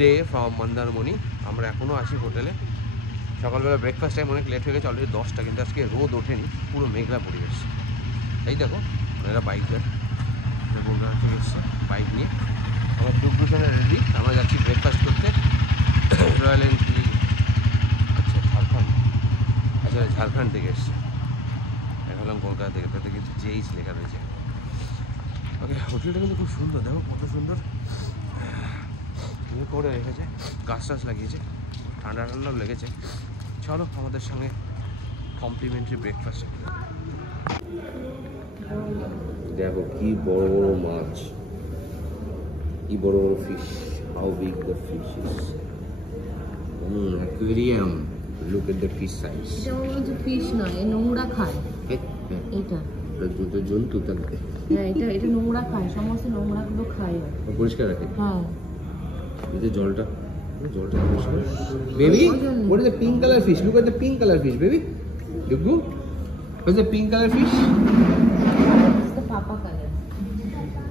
Day from Mandarmani. আমরা এখনও আছি হোটেলে। সকালবেলা ব্রেকফাস্ট টাইম অনেক লেট হয়ে গেছে, অলরেডি 10টা, কিন্তু আজকে রোদ ওঠেনি, পুরো মেঘলা পরিবেশ। এই দেখো এরা বাইকার, বন্ধুরা থেকে এসছে বাইক নিয়ে। আমার ডুবগুশনে রেডি, আমরা যাচ্ছি ব্রেকফাস্ট করতে রয়্যাল এনফিল্ড। আচ্ছা ঝাড়খণ্ড, আচ্ছা ঝাড়খণ্ড থেকে এসছে, এখন কলকাতা থেকে, তাতে কিন্তু জেইচ লেখা রয়েছে। ওকে, হোটেলটা কিন্তু খুব সুন্দর, দেখো কত সুন্দর করে রেখেছে, গাছ টাছ লাগিয়েছে, ঠান্ডা ঠান্ডাও লেগেছে। চলো আমাদের সঙ্গে কমপ্লিমেন্টারি ব্রেকফাস্ট। দেখো কি বড় বড় মাছ, কি বড় বড় fish, how big the fish is. Aquarium, look at the fish size. এটা হচ্ছে ফিশ নয়, এ নোংরা খায়। এটা দুটো জন্তু থাকবে। হ্যাঁ, এটা নোংরা খায়, সমস্ত নোংরাগুলো খায়, পরিষ্কার রাখে। হ্যাঁ, এই যে জলটা পরিষ্কার। Baby, what is the pink color fish? Look at the pink color fish, baby. Duggu, what is the pink color fish? this is the papa color.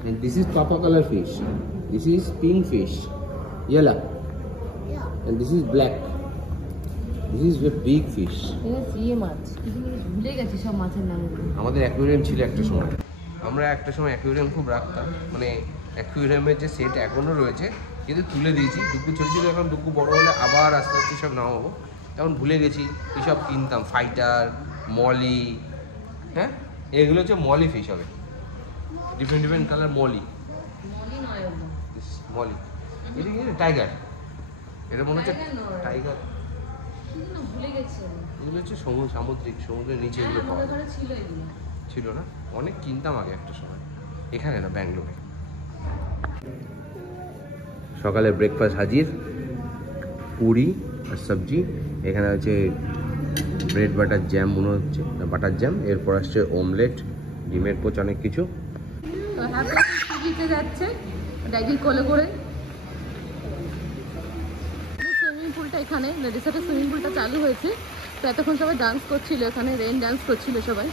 And this is papa color fish. This is pink fish, yellow. Yeah. And this is black. This is a big fish. এটা সিয়ে মাছ, কিন্তু ভুলে গেছি সব মাছের নামগুলো। আমাদের aquarium ছিল একটা সময়, আমরা একটা সময় অ্যাকুয়ারিয়াম খুব রাখতাম, মানে অ্যাকুয়ারিয়ামের যে সেট এখনও রয়েছে, কিন্তু তুলে দিয়েছি। ডুগু ছোটো ছিল, এখন ডুগু বড়ো হলে আবার আস্তে আস্তে সব নামাবো। তখন ভুলে গেছি কী সব কিনতাম, ফাইটার, মলি। হ্যাঁ, এগুলো হচ্ছে মলি ফিশ হবে, different different colour molly. Molly, এটা কি টাইগার, এটা মনে হচ্ছে টাইগার। ভুলে গেছি, এগুলো হচ্ছে সামুদ্রিক, সমুদ্রের নিচে এগুলো পাওয়া ছিল না, অনেক কিনতাম আগে একটা সময়, এখানে না ব্যাঙ্গালোরে। সকালে ব্রেকফাস্ট হাজির, পুরি আর সবজি। এখানে আছে ব্রেড বাটার জ্যাম, মনে হচ্ছে বাটার জ্যাম, এরপর আসছে অমলেট, ডিমের পোচ, অনেক কিছু। তো হ্যাপি যাচ্ছে ড্যাডি কোলে করে। সুইমিং পুলটা এখানে, রিসোর্টের সুইমিং পুলটা চালু হয়েছে, তো এতক্ষণ সবাই ডান্স করছিল এখানে, রেন ডান্স করছিল সবাই।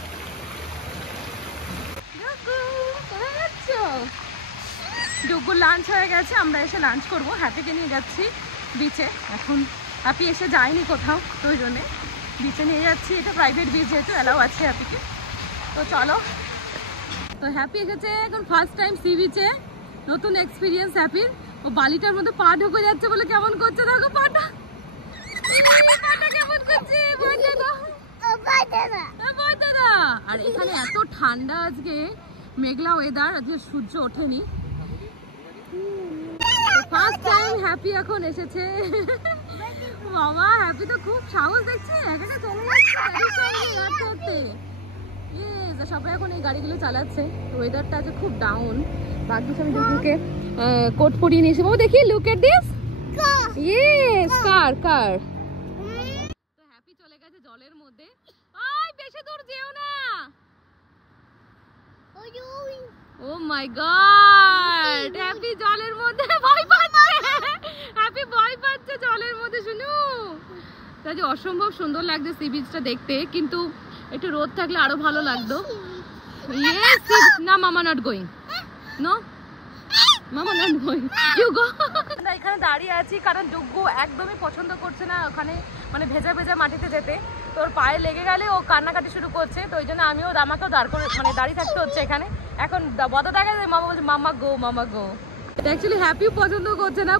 ডুগু লাঞ্চ হয়ে গেছে, আমরা এসে লাঞ্চ করবো, হ্যাপিকে নিয়ে যাচ্ছি বিচে। এখন হ্যাপি এসে যায়নি কোথাও, তো ওই জন্যে বিচে নিয়ে যাচ্ছি। এটা প্রাইভেট বিচ, যেহেতু অ্যালাউ আছে হ্যাপিকে। তো চলো, তো হ্যাপি এসেছে এখন ফার্স্ট টাইম সি বিচে, নতুন এক্সপিরিয়েন্স হ্যাপির। ও বালিটার মধ্যে পা ঢুকে যাচ্ছে বলে কেমন করছে, দেখো পাটা কেমন করছে। আর এখানে এত ঠান্ডা আজকে, মেঘলা ওয়েদার, আজকে সূর্য ওঠেনি। ফার্স্ট টাইম হ্যাপি এখন এসেছে। বাবা, হ্যাপি তো খুব সাহস দেখছি, একা চলে যাচ্ছে। সবাই এখন এই গাড়িগুলো চালাচ্ছে, ওয়েদারটা আছে খুব ডাউন। ভাগ্যিস আমি ডুগুকে কোট পরিয়ে নিয়েছি। বাবা দেখি, লুক এট দিস, ইয়েস, কার। তো হ্যাপি চলে গেছে জলের মধ্যে। আই, বেশি দূর যেও না। ও মাই গড, হ্যাপি জলের মধ্যে ভয় পাচ্ছে, হ্যাপি ভয় পাচ্ছে জলের মধ্যে। শুনো, তাই অসম্ভব সুন্দর লাগছে সি বিচটা দেখতে, কিন্তু একটু রোদ থাকলে আরো ভালো লাগতো। ইয়েস, না মামা নট গোয়িং, নো মামা নট গোয়িং, ইউ গো। আমরা এখানে দাঁড়িয়ে আছি কারণ ডুগু একদমই পছন্দ করছে না ওখানে, মানে ভেজা ভেজা মাটিতে যেতে। তোর পায়ে লেগে গেলে ও কান্নাকাটি শুরু করছে, তো ওই জন্য আমিও আমাকেও দাঁড়িয়ে থাকতে হচ্ছে এখানে। এখন বড় দেখা যায়, মামা বলছে মামা গো, মামা গো। এটা অ্যাকচুয়ালি হ্যাপি পছন্দ করছে না,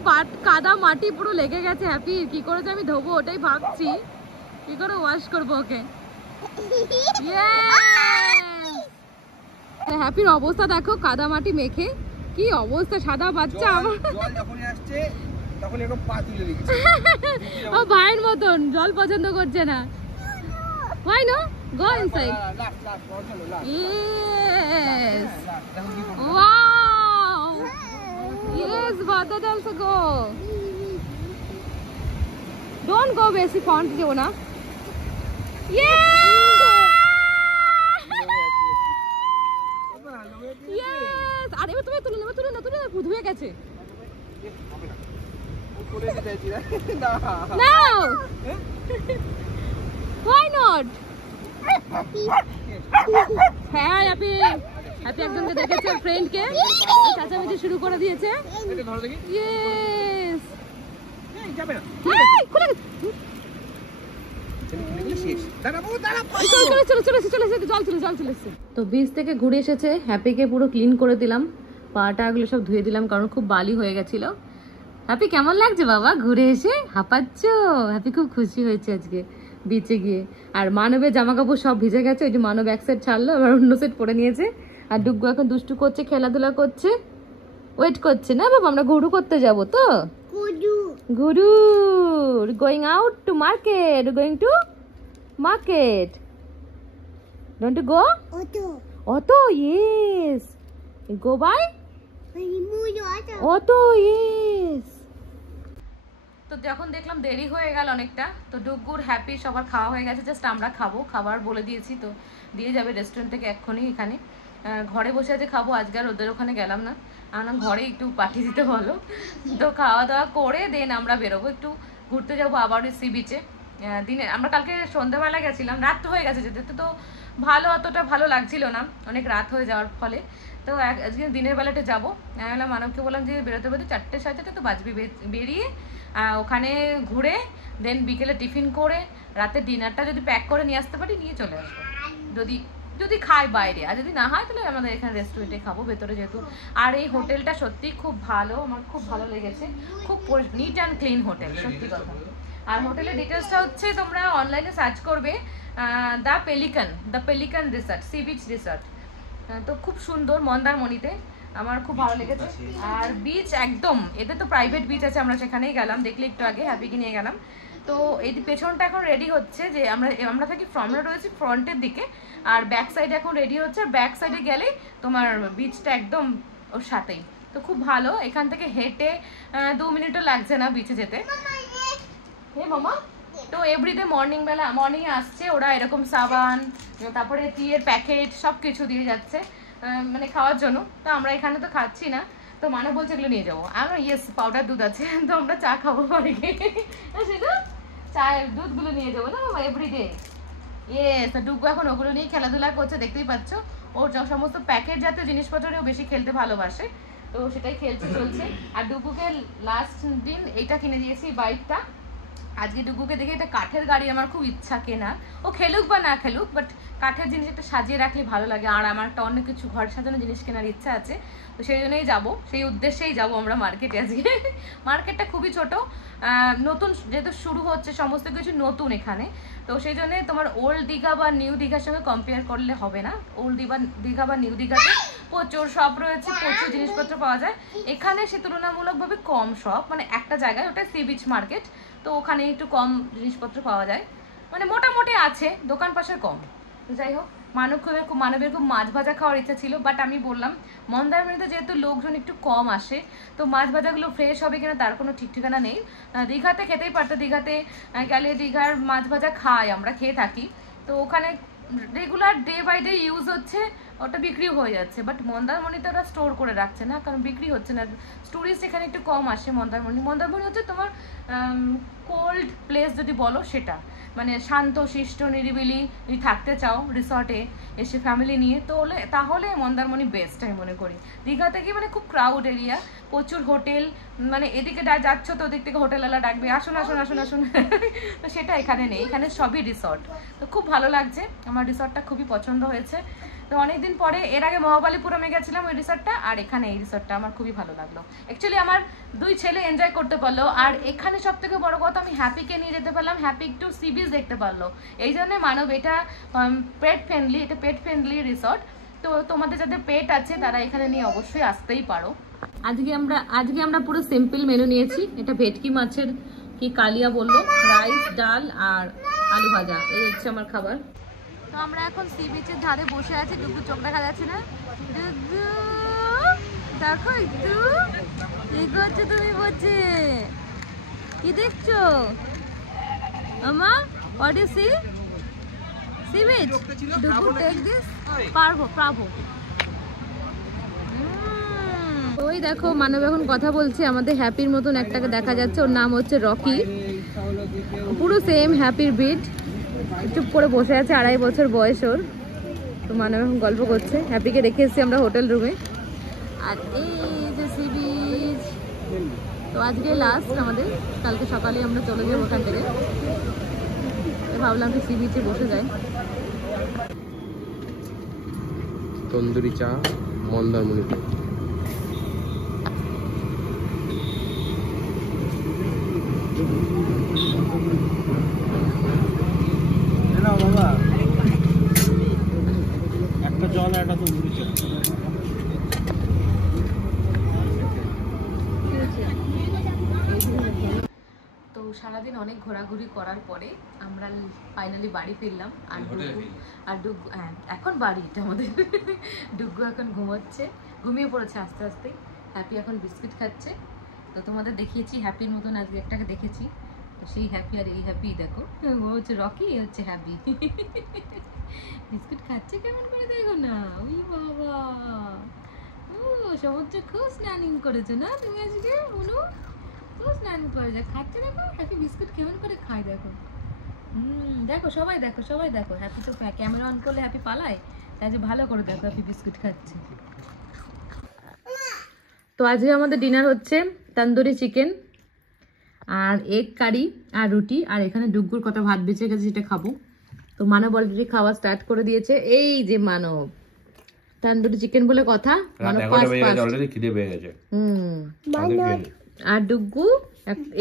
কাদা মাটি পুরো লেগে গেছে হ্যাপি। কি করে যে আমি ধোবো ওটাই ভাবছি, কি করে ওয়াশ করবো ওকে। হ্যাপির অবস্থা দেখো, কাদা মাটি মেখে কি অবস্থা, সাদা বাচ্চা আমার। ও ভাইয়ের মতন জল পছন্দ করছে না। Why no? Go inside. Yes. Wow. Yes, Bhadat also go. Don't go basic font jo na. Yeah. Yes. আরে তুমি তুলে না ধুয়ে গেছে। No. Why not? হ্যাঁ, হ্যাপি একজনকে দেখেছে, ফ্রেন্ডকে চেঁচামেচি শুরু করে দিয়েছে। ইয়েস, যাবে না এই, খুলে গেছে। খুলে গেলে শেষ দাঁড়াবো জল চলে এসেছে। তো বিচ থেকে ঘুরে এসেছে, হ্যাপিকে পুরো ক্লিন করে দিলাম, পাটা গুলো সব ধুয়ে দিলাম কারণ খুব বালি হয়ে গেছিল। হ্যাপি কেমন লাগছে বাবা ঘুরে এসে? হাঁপাচ্ছ? হ্যাপি খুব খুশি হয়েছে আজকে বিচে গিয়ে। আর মানবের জামা কাপড় সব ভিজে গেছে, ওই যে মানব এক সেট ছাড়লো, এবার অন্য সেট পরে নিয়েছে। আর ডুগ্গু এখন দুষ্টু করছে, খেলাধুলা করছে, ওয়েট করছে না বাবা আমরা ঘুরু করতে যাব তো? ঘুরু going out to market, going to market. Don't you go? Auto, yes. You go by? Auto, yes. তো যখন দেখলাম দেরি হয়ে গেল অনেকটা, তো ডুগ্গুর হ্যাপি সবার খাওয়া হয়ে গেছে, জাস্ট আমরা খাবো, খাবার বলে দিয়েছি, তো দিয়ে যাবে রেস্টুরেন্ট থেকে এক্ষুনি। এখানে ঘরে বসে আছে খাবো, আজকে আর ওদের ওখানে গেলাম না, আমরা ঘরে একটু পাঠিয়ে দিতে বলো। তো খাওয়া দাওয়া করে দেন আমরা বেরোবো, একটু ঘুরতে যাবো আবার সি বিচে। দিনে আমরা কালকে সন্ধ্যাবেলা গেছিলাম, রাত হয়ে গেছে যেতে, তো ভালো অতটা ভালো লাগছিল না, অনেক রাত হয়ে যাওয়ার ফলে। তো আজকে দিনের বেলাটা যাবো, আমি মানবকে বললাম যে বেরোতে বেরোতে 4টে 4:30 তো বাজবে, বেরিয়ে ওখানে ঘুরে দেন বিকেলে টিফিন করে রাতে ডিনারটা যদি প্যাক করে নিয়ে আসতে পারি নিয়ে চলে আসবো, যদি খাই বাইরে, আর যদি না হয় তাহলে আমাদের এখানে রেস্টুরেন্টে খাবো ভেতরে যেহেতু। আর এই হোটেলটা সত্যি খুব ভালো, আমার খুব ভালো লেগেছে, খুব নিট অ্যান্ড ক্লিন হোটেল, সত্যি কথা। আর হোটেলের ডিটেলসটা হচ্ছে তোমরা অনলাইনে সার্চ করবে, the pelican resort, sea beach resort. তো খুব সুন্দর, মন্দারমণিতে, আমার খুব ভালো লেগেছে। আর বিচ একদম, এদের তো প্রাইভেট বিচ আছে, আমরা সেখানেই গেলাম, দেখলে একটু আগে হ্যাপিকে নিয়ে গেলাম। তো এই পেছনটা এখন রেডি হচ্ছে, যে আমরা থাকি আমরা রয়েছি ফ্রন্টের দিকে, আর ব্যাক সাইডে এখন রেডি হচ্ছে, আর ব্যাক সাইডে গেলে তোমার বিচটা একদম ওর সাথেই। তো খুব ভালো, এখান থেকে হেঁটে 2 মিনিটও লাগছে না বিচে যেতে। হ্যাঁ মামা, তো এভরিডে মর্নিং আসছে ওরা, এরকম সাবান, তারপরে টিয়ের প্যাকেট সব কিছু দিয়ে যাচ্ছে মানে খাওয়ার জন্য। তো আমরা এখানে তো খাচ্ছি না, তো মানব বলছে এগুলো নিয়ে যাবো, আমরা ইয়েস পাউডার দুধ আছে, তো আমরা চা খাবো বাড়ি গিয়ে, সেটা চায়ের দুধগুলো নিয়ে যাবো না মামা এভরিডে। ইয়েস, ডুগ্গু এখন ওগুলো নিয়ে খেলাধুলা করছে, দেখতেই পাচ্ছ, ওর সমস্ত প্যাকেট জাতীয় জিনিসপত্রেও বেশি খেলতে ভালোবাসে, তো সেটাই খেলছে চলছে। আর ডুগ্গুকে লাস্ট দিন এইটা কিনে দিয়েছি, বাইকটা। আজকে ডুগুকে দেখে এটা কাঠের গাড়ি আমার খুব ইচ্ছা কেনা, ও খেলুক বা না খেলুক, বাট কাঠের জিনিস একটা সাজিয়ে রাখলে ভালো লাগে। আর আমার একটা অনেক কিছু ঘর সাজানো জিনিস কেনার ইচ্ছা আছে, তো সেই জন্যই যাবো, সেই উদ্দেশ্যেই যাবো আমরা মার্কেটে আজকে। মার্কেটটা খুবই ছোট, নতুন যেহেতু শুরু হচ্ছে, সমস্ত কিছু নতুন এখানে, তো সেই জন্য তোমার ওল্ড দীঘা বা নিউ দীঘার সঙ্গে কম্পেয়ার করলে হবে না। ওল্ড দীঘা বা নিউ দীঘাতে প্রচুর শপ রয়েছে, প্রচুর জিনিসপত্র পাওয়া যায়, এখানে সে তুলনামূলকভাবে কম শপ, মানে একটা জায়গায়, ওটা সি বিচ মার্কেট, তো ওখানে একটু কম জিনিসপত্র পাওয়া যায়, মানে মোটামুটি আছে, দোকান পাশের কম। তো যাই হোক, মানবের খুব মাছ ভাজা খাওয়ার ইচ্ছা ছিল, বাট আমি বললাম মন্দারমণিতে যেহেতু লোকজন একটু কম আসে, তো মাছ ভাজাগুলো ফ্রেশ হবে কিনা তার কোনো ঠিক ঠিকানা নেই। দীঘাতে খেতেই পারতো, দীঘাতে গেলে দীঘার মাছ ভাজা আমরা খেয়ে থাকি, তো ওখানে regular day by day use হচ্ছে, ওটা বিক্রি হয়ে যাচ্ছে, বাট মন্দারমণিতে ওরা স্টোর করে রাখছে না, কারণ বিক্রি হচ্ছে না, টুরিস্ট এখানে একটু কম আসে। মন্দারমণি হচ্ছে তোমার কোল্ড প্লেস যদি বলো সেটা, মানে শান্ত শিষ্ট নিরিবিলি, যদি থাকতে চাও রিসর্টে এসে ফ্যামিলি নিয়ে, তাহলে মন্দারমণি বেস্ট আমি মনে করি। দীঘাতে কি মানে খুব ক্রাউড এরিয়া, প্রচুর হোটেল, মানে এদিকে যাচ্ছ তো ওদিক থেকে হোটেলওয়ালা ডাকবে আসুন আসুন আসুন আসুন, তো সেটা এখানে নেই, এখানে সবই রিসর্ট। তো খুব ভালো লাগছে, আমার রিসর্টটা খুবই পছন্দ হয়েছে। তো অনেকদিন পরে, এর আগে মহাবালিপুরমে গেছিলাম ওই রিসর্টটা, আর এখানে এই রিসর্টটা আমার খুবই ভালো লাগলো। অ্যাকচুয়ালি আমার 2 ছেলে এনজয় করতে পারলো, আর এখানে সব থেকে বড় কথা আমি হ্যাপিকে নিয়ে যেতে পারলাম, হ্যাপি একটু সি বিচ দেখতে পারলো, এই জন্য মানব এটা পেট ফ্রেন্ডলি রিসর্ট। তো তোমাদের যাদের পেট আছে তারা এখানে নিয়ে অবশ্যই আসতেই পারো। আজকে আমরা পুরো সিম্পল মেনু নিয়েছি, এটা ভেটকি মাছের কি কালিয়া বললো, রাইস, ডাল আর আলু ভাজা, এই হচ্ছে আমার খাবার। তো আমরা এখন সি বিচের ধারে বসে আছি, ডুগু চোখ দেখা যাচ্ছে না, ডুগু দেখো একটু কি করছো তুমি, বলছে কি দেখছো আমা, what you see beach, Dugu take this, পারবো। ওই দেখো মানব এখন কথা বলছে, আমাদের হ্যাপির মতন একটাকে দেখা যাচ্ছে, ওর নাম হচ্ছে রকি, পুরো সেম হ্যাপির বিট, চুপ করে বসে আছে, 2.5 বছর বয়স ওর। তো মানব এখন গল্প করছে, হ্যাপিকে রেখে এসেছি আমরা হোটেল রুমে। আর এই যে সি বিচ, তো আজকে লাস্ট আমাদের, কালকে সকালে আমরা চলে যাবো ওখান থেকে। ভাবলাম যে সি বিচে বসে যাই। তন্দুরি চা মন্দারমণিতে। বাবা একটা জল একটা তন্দুরি চা। তো সারাদিন অনেক ঘোরাঘুরি করার পরে আমরা ফাইনালি বাড়ি ফিরলাম। আর ডুগু হ্যাঁ এখন বাড়ি এটা আমাদের। ডুগু এখন ঘুমোচ্ছে, ঘুমিয়ে পড়েছে আস্তে আস্তে। হ্যাপি এখন বিস্কিট খাচ্ছে। তো তোমাদের দেখিয়েছি হ্যাপির মতন আজকে একটাকে দেখেছি। তো সেই হ্যাপি আর এই হ্যাপি দেখো, ও হচ্ছে রকি, এ হচ্ছে হ্যাপি। বিস্কুট খাচ্ছে কেমন করে দেখো না। ওই বাবা, ও সমুদ্রে খুব স্নানিং করেছো না তুমি আজকে? বলো খুব স্নান করে যায়, খাচ্ছে দেখো হ্যাপি বিস্কুট কেমন করে খায় দেখো। দেখো সবাই দেখো, সবাই দেখো। হ্যাপি তো ক্যামেরা অন করলে হ্যাপি পালায়, তাই যে ভালো করে দেখো হ্যাপি বিস্কুট খাচ্ছে। তো আজকে আমাদের ডিনার হচ্ছে তন্দুরি চিকেন আর এগ কারি আর রুটি, আর এখানে ডুগ্গুর কত ভাত বেঁচে গেছে সেটা খাবো। তো মানব অলরেডি খাওয়া স্টার্ট করে দিয়েছে। এই যে মানব, তন্দুরি চিকেন বলে কথা, মানব খিদে পেয়ে গেছে। আর ডুগ্গু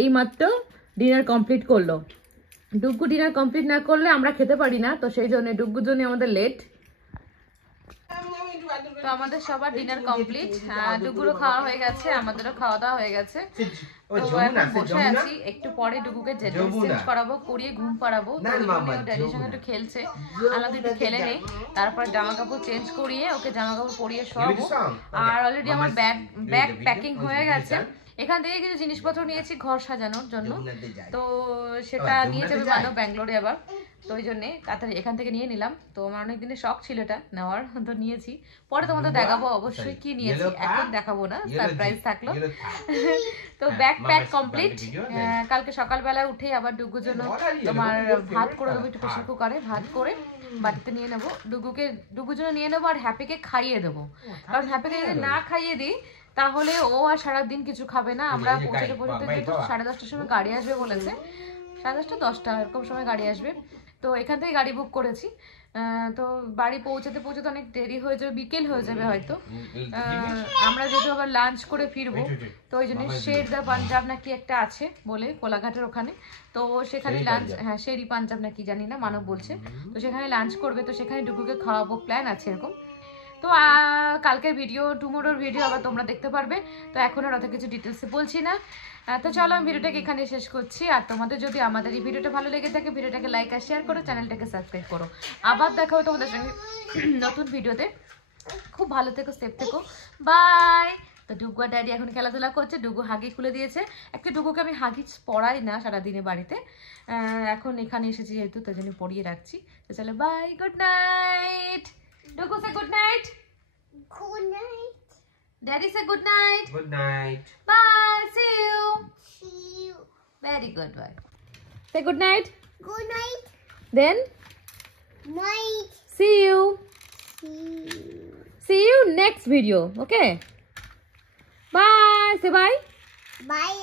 এই মাত্র ডিনার কমপ্লিট করলো। ডুগ্গু ডিনার কমপ্লিট না করলে আমরা খেতে পারি না, তো সেই জন্য ডুগ্গুর জন্য আমাদের লেট। তো আমাদের সবার ডিনার কমপ্লিট, ডুগুরও খাওয়া হয়ে গেছে, আমাদেরও খাওয়া দাওয়া হয়ে গেছে। তো এখন বসে আছি, একটু পরে ডুগুকে চেঞ্জ করাবো, করিয়ে ঘুম পাড়াবো। ড্যাডির সঙ্গে একটু খেলছে, আমরা একটু খেলে নেই, তারপরে জামা কাপড় চেঞ্জ করিয়ে ওকে জামা কাপড় পরিয়ে শোয়াবো। আর অলরেডি আমার ব্যাগ প্যাকিং হয়ে গেছে। এখান থেকে কিছু জিনিসপত্র নিয়েছি ঘর সাজানোর জন্য, তো সেটা নিয়ে যাবে মানব ব্যাঙ্গালোরে আবার। তো ওই জন্যে তাড়াতাড়ি এখান থেকে নিয়ে নিলাম। তো আমার অনেক দিনের শখ ছিল এটা নেওয়ার, তো নিয়েছি। পরে তোমাদের দেখাবো অবশ্যই কি নিয়েছি, এখন দেখাবো না, সারপ্রাইজ থাকলো। তো ব্যাগ প্যাক কমপ্লিট। কালকে সকালবেলায় উঠেই আবার ডুগুর জন্য তোমার ভাত করে দেবো, একটু প্রেশার কুকারে ভাত করে বাটিতে নিয়ে নেবো। ডুগুর জন্য নিয়ে নেবো, আর হ্যাপিকে খাইয়ে দেবো। কারণ হ্যাপিকে যদি না খাইয়ে দিই তাহলে ও আর সারাদিন কিছু খাবে না। আমরা পৌঁছতে যেহেতু 10:30টার সময় গাড়ি আসবে বলেছে, 10:30 10টা এরকম সময় গাড়ি আসবে। তো এখান থেকে গাড়ি বুক করেছি। তো বাড়ি পৌঁছাতে অনেক দেরি হয়ে যাবে, বিকেল হয়ে যাবে হয়তো। আমরা যেহেতু আবার লাঞ্চ করে ফিরবো, তো ওই জন্য শের দা পাঞ্জাব নাকি একটা আছে বলে কোলাঘাটের ওখানে, তো সেখানে লাঞ্চ, হ্যাঁ শেরি পাঞ্জাব নাকি জানি না, মানব বলছে। তো সেখানে লাঞ্চ করবে, তো সেখানে ডুগুকে খাওয়াবো, প্ল্যান আছে এরকম। তো কালকের ভিডিও, টুমোরোর ভিডিও আবার তোমরা দেখতে পারবে। তো এখন আর অত কিছু ডিটেলসে বলছি না। তো চলো আমি ভিডিওটাকে এখানে শেষ করছি। আর তোমাদের যদি আমাদের এই ভিডিওটা ভালো লেগে থাকে, ভিডিওটাকে লাইক আর শেয়ার করো, চ্যানেলটাকে সাবস্ক্রাইব করো। আবার দেখা হবে তোমাদের সঙ্গে নতুন ভিডিওতে। খুব ভালো থেকো, সেফ থেকো, বাই। তো ডুগু আর ড্যাডি এখন খেলাধুলা করছে। ডুগু হাগি খুলে দিয়েছে। একটা ডুগুকে আমি হাগিজ পড়াই না সারাদিনে বাড়িতে, এখন এখানে এসেছি যেহেতু, তাই জন্য পড়িয়ে রাখছি। তো চলো bye, good night. Dugu say good night. Good night. Daddy say good night. Good night. Bye. See you. See you. Very good. Bye. Say good night. Good night. Then Night. see you. See you. See you next video. Okay. Bye. Say bye. Bye.